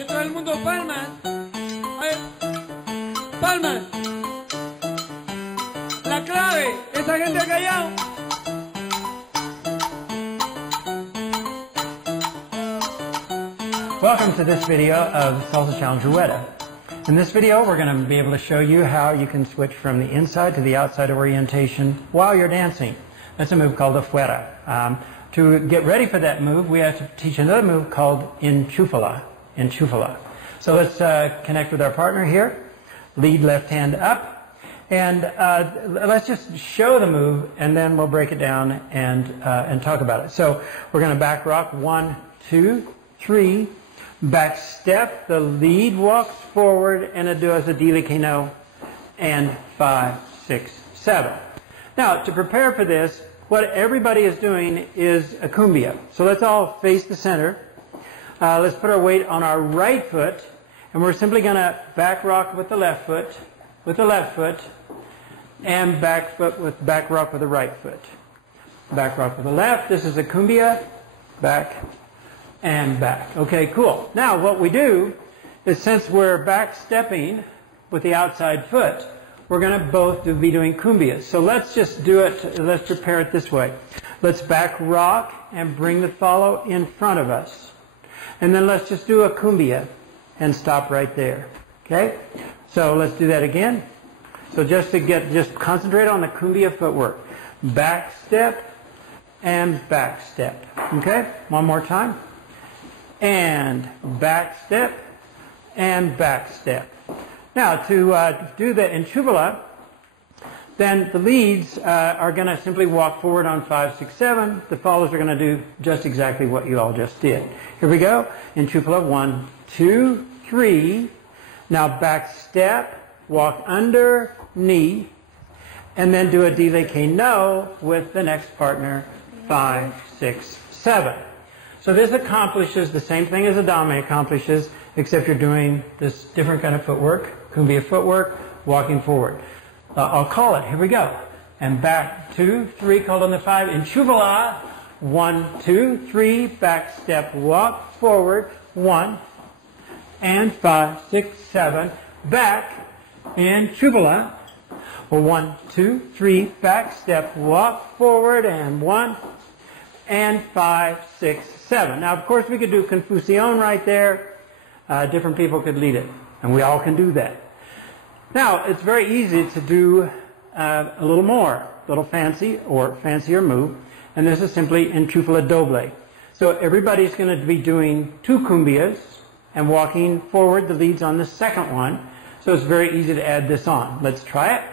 ver, todo el mundo palmas. A ver, palmas. La clave, esa gente ha callado. Welcome to this video of Salsa Challenge Rueda. In this video, we're going to be able to show you how you can switch from the inside to the outside orientation while you're dancing. That's a move called afuera. To get ready for that move, we have to teach another move called Enchufala. Enchufala. So let's connect with our partner here. Lead left hand up. And let's just show the move, and then we'll break it down and talk about it. So we're going to back rock 1, 2, 3. Back step. The lead walks forward, and it does a dilikino, and 5, 6, 7. Now, to prepare for this, what everybody is doing is a cumbia. So let's all face the center. Let's put our weight on our right foot, and we're simply going to back rock with the left foot, and back rock with the right foot. Back rock with the left. This is a cumbia. Back and back. Okay, cool. Now what we do is, since we're back stepping with the outside foot, we're going to both be doing cumbias. So let's just do it, let's prepare it this way. Let's back rock and bring the follow in front of us. And then let's just do a cumbia and stop right there. Okay? So let's do that again. So just concentrate on the cumbia footwork. Back step and back step. Okay? One more time. And back step and back step. Now, to do the Enchufala, then the leads are going to simply walk forward on 5, 6, 7. The follows are going to do just exactly what you all just did. Here we go. Enchufala, 1, 2, 3. Now back step, walk under, knee, and then do a dilikino with the next partner, 5, 6, 7. So this accomplishes the same thing as a dame accomplishes, except you're doing this different kind of footwork, cumbia footwork, walking forward. I'll call it. Here we go. And back, 2, 3, called on the 5. Enchufala, 1, 2, 3, back step, walk forward, 1, and 5, 6, 7, back, Enchufala. 1, 2, 3, back step, walk forward, and 1, and 5, 6, 7. Now, of course, we could do confusión right there. Different people could lead it, and we all can do that. Now, it's very easy to do a little more, a little fancy or fancier move, and this is simply Enchufala doble. So everybody's going to be doing 2 cumbias and walking forward. The lead's on the second one, so it's very easy to add this on. Let's try it.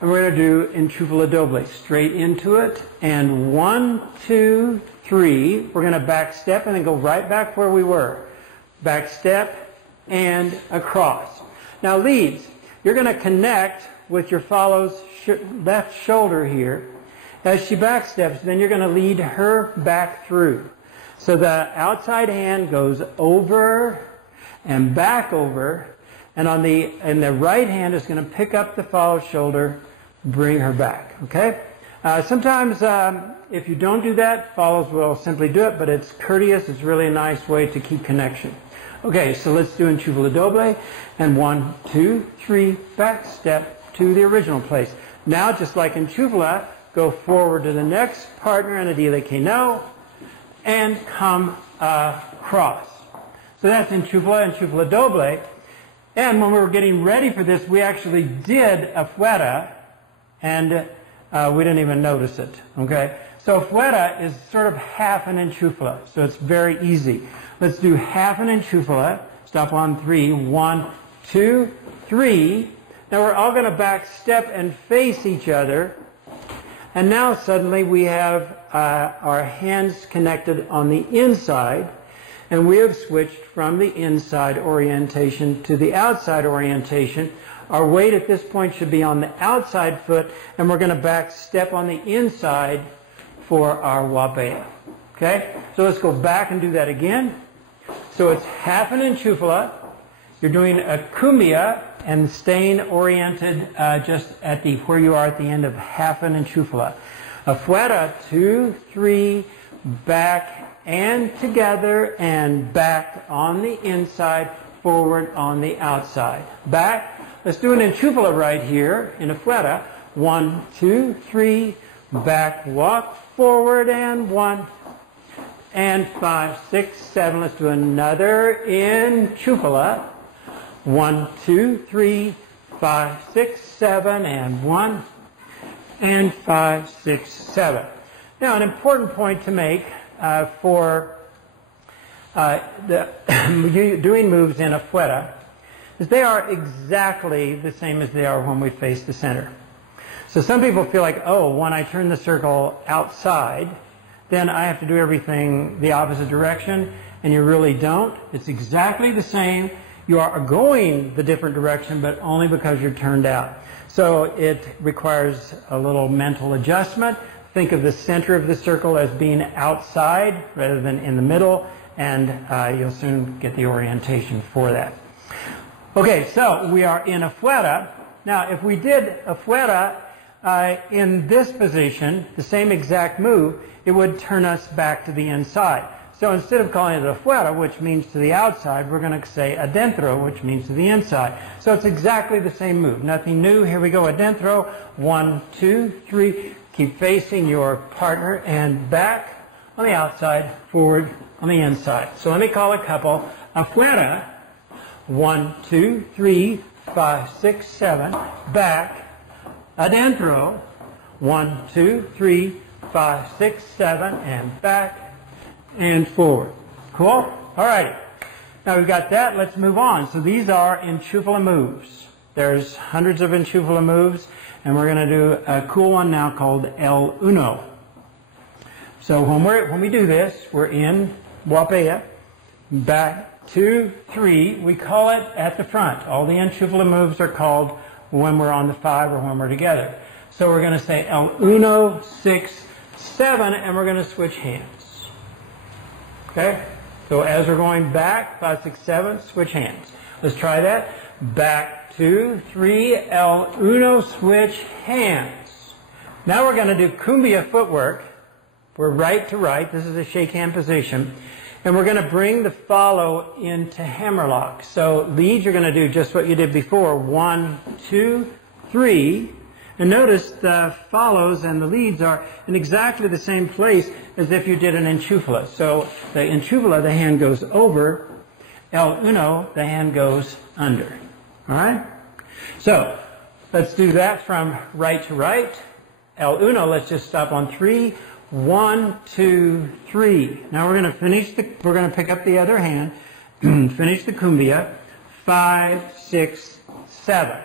And we're going to do Enchufala doble, straight into it, and 1, 2, 3. We're going to back step and then go right back where we were. Back step and across. Now leads, you're going to connect with your follow's left shoulder here. As she back steps, then you're going to lead her back through. So the outside hand goes over and back over, and the right hand is going to pick up the follow's shoulder, bring her back. Okay? Sometimes if you don't do that, follows will simply do it, but it's courteous. It's really a nice way to keep connection. Okay, so let's do Enchufala doble, and 1, 2, 3, back step to the original place. Now, just like Enchufala, go forward to the next partner in a dilikino, and come across. So that's Enchufala doble. And when we were getting ready for this, we actually did afuera, and we didn't even notice it. Okay? So afuera is sort of half an Enchufala, so it's very easy. Let's do half an Enchufala. Stop on 3. 1, 2, 3. Now we're all going to back step and face each other. And now suddenly we have our hands connected on the inside, and we have switched from the inside orientation to the outside orientation. Our weight at this point should be on the outside foot, and we're going to back step on the inside for our wapea. Okay? So let's go back and do that again. So it's half an Enchufala. You're doing a cumbia and staying oriented just at where you are at the end of half an Enchufala. Afuera, 2, 3, back and together and back on the inside, forward on the outside. Back. Let's do an enchufala right here in afuera. 1, 2, 3, back, walk, forward, and 1, and 5, 6, 7. Let's do another enchufala. 1, 2, 3, 5, 6, 7, and 1, and 5, 6, 7. Now, an important point to make for doing moves in afuera is they are exactly the same as they are when we face the center. So some people feel like, oh, when I turn the circle outside, then I have to do everything the opposite direction, and you really don't. It's exactly the same. You are going the different direction, but only because you're turned out. So it requires a little mental adjustment. Think of the center of the circle as being outside rather than in the middle, and you'll soon get the orientation for that. Okay, so we are in afuera. Now, if we did afuera in this position, the same exact move, it would turn us back to the inside. So instead of calling it afuera, which means to the outside, we're going to say adentro, which means to the inside. So it's exactly the same move. Nothing new. Here we go, adentro. 1, 2, 3. Keep facing your partner and back on the outside, forward on the inside. So let me call a couple. Afuera. 1, 2, 3, 5, 6, 7. Back. Adentro. 1, 2, 3, 5, 6, 7. And back and forward. Cool? All right. Now we've got that. Let's move on. So these are enchufala moves. There's hundreds of enchufala moves, and we're going to do a cool one now called el uno. So when we do this, we're in wapea, back, 2, 3. We call it at the front. All the enchufala moves are called when we're on the 5 or when we're together. So we're going to say el uno, 6, 7, and we're going to switch hands. Okay? So as we're going back, 5, 6, 7, switch hands. Let's try that. Back, 2, 3, el uno, switch hands. Now we're going to do cumbia footwork. We're right to right. This is a shake hand position. And we're going to bring the follow into hammerlock. So leads, you're going to do just what you did before. 1, 2, 3. And notice the follows and the leads are in exactly the same place as if you did an enchufala. So the enchufala, the hand goes over. El uno, the hand goes under. All right? So let's do that from right to right. El uno, let's just stop on 3. 1, 2, 3. Now we're going to pick up the other hand, finish the cumbia. 5, 6, 7.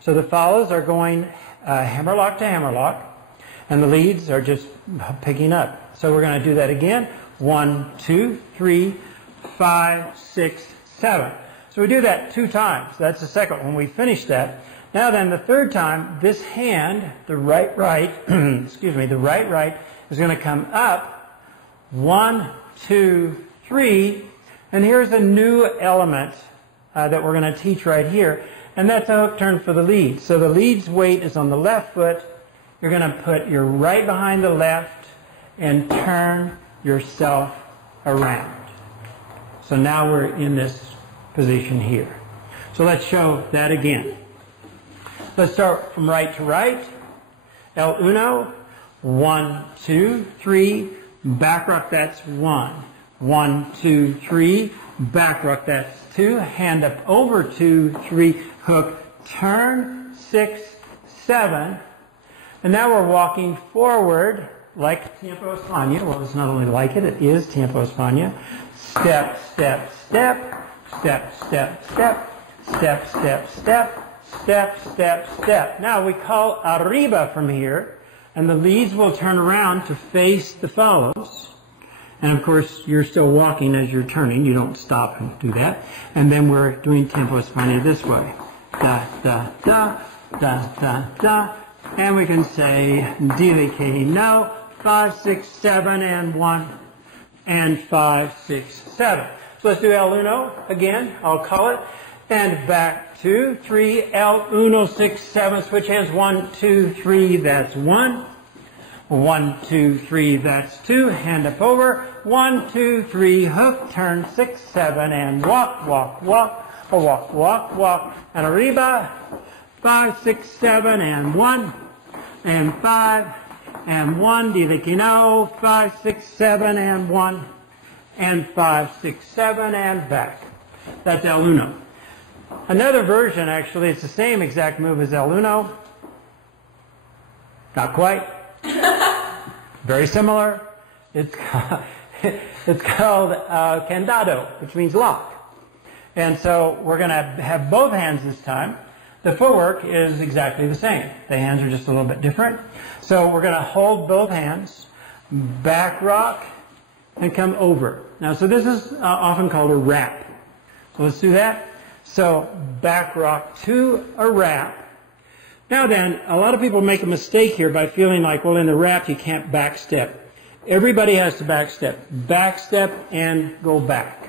So the follows are going hammerlock to hammerlock, and the leads are just picking up. So we're going to do that again. 1, 2, 3, 5, 6, 7. So we do that 2 times. That's the second one. We finish that. Now then, the third time, this hand, the right, excuse me, the right is going to come up. 1, 2, 3, and here's a new element that we're going to teach right here. And that's a hook turn for the lead. So the lead's weight is on the left foot. You're going to put your right behind the left and turn yourself around. So now we're in this position here. So let's show that again. Let's start from right to right. El uno. 1, 2, 3. Back rock, that's 1. 1, 2, 3. Back rock, that's 2. Hand up over 2, 3. Hook, turn, 6, 7. And now we're walking forward like tiempo España. Well, it's not only like it, it is tiempo España. Step, step, step, step, step, step, step, step, step, step, step, step. Now we call arriba from here, and the leads will turn around to face the follows. And of course, you're still walking as you're turning. You don't stop and do that. And then we're doing tiempo España this way. Da, da, da, da, da, da. And we can say, dile que no. 5, 6, 7, and 1, and 5, 6, 7. So let's do el uno again. I'll call it. And back 2, 3, el uno, 6, 7. Switch hands. 1, 2, 3. That's 1. 1, 2, 3, that's 2. Hand up over. 1, 2, 3, hook, turn, 6, 7, and walk, walk, walk. Or walk, walk, walk. And arriba. 5, 6, 7, and 1. And 5, and 1. Di de Casino. 5, 6, 7, and 1. And 5, 6, 7, and back. That's El Uno. Another version, actually, it's the same exact move as El Uno. Not quite. Very similar. It's called candado, which means lock. And so we're going to have both hands this time. The footwork is exactly the same. The hands are just a little bit different. So we're going to hold both hands, back rock, and come over. Now, so this is often called a wrap. So let's do that. So back rock to a wrap. Now then, a lot of people make a mistake here by feeling like, well, in the wrap you can't back step. Everybody has to back step. Back step and go back.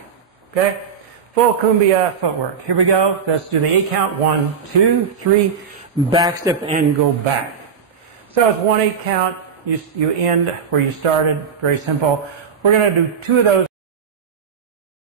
Okay? Full cumbia footwork. Here we go. Let's do the 8 count. 1, 2, 3. Back step and go back. So it's 1 8 count. You end where you started. Very simple. We're going to do 2 of those.